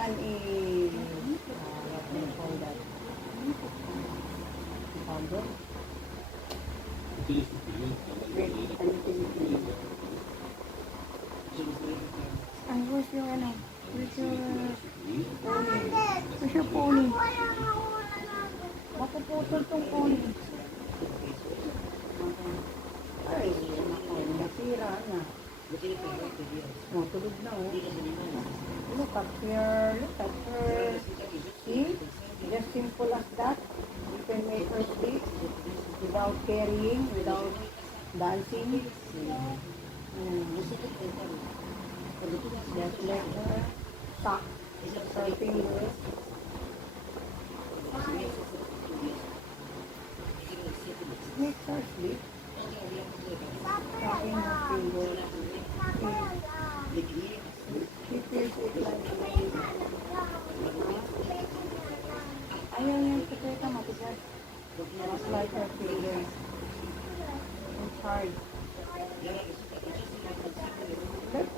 can what do you call that? Powder? Wait, where's your ano? Where's your pony? Where's your pony? Mapuputol tong pony. Ay, nasira na. Oh, tulog na oh. Look at her. Look at her. See? Just simple as that. You can make her sleep without carrying, without dancing. Just let her suck her fingers. Make her sleep. Sucking her fingers. She feels it like ayaw yung sekreto matigas. Just like her fingers. It's hard. Let's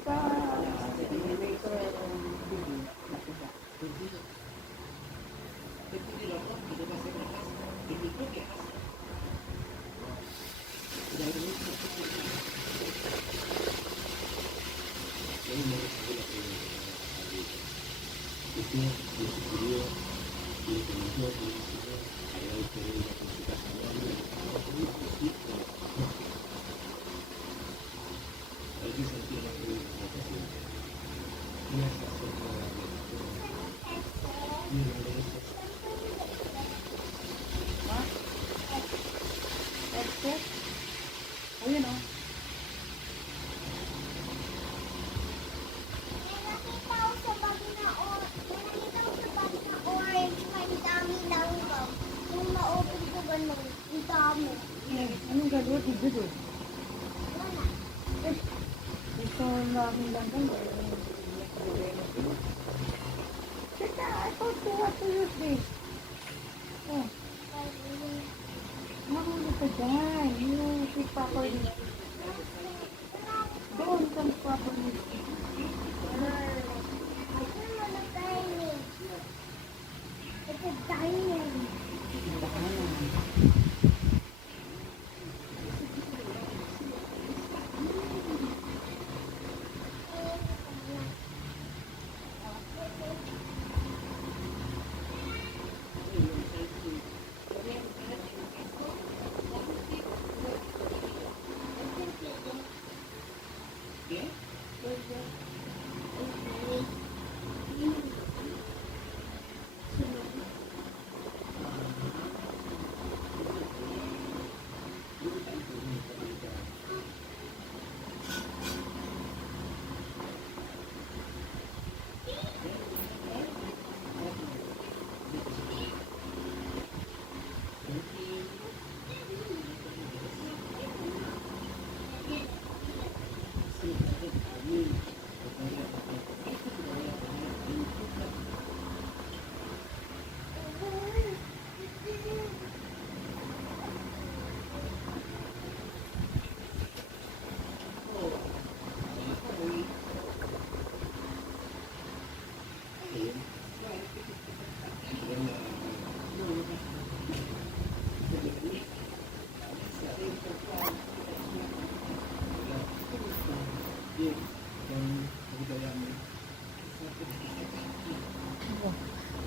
make her baby. Ayun o. Anong gagawin? Dito. Wala. Ito namin lang gano'n. Teka, I thought you want to use this. Oh. Mahulog ka dyan. You sit properly. Doon ka properly. It's a diamond.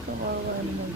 Kawawa naman.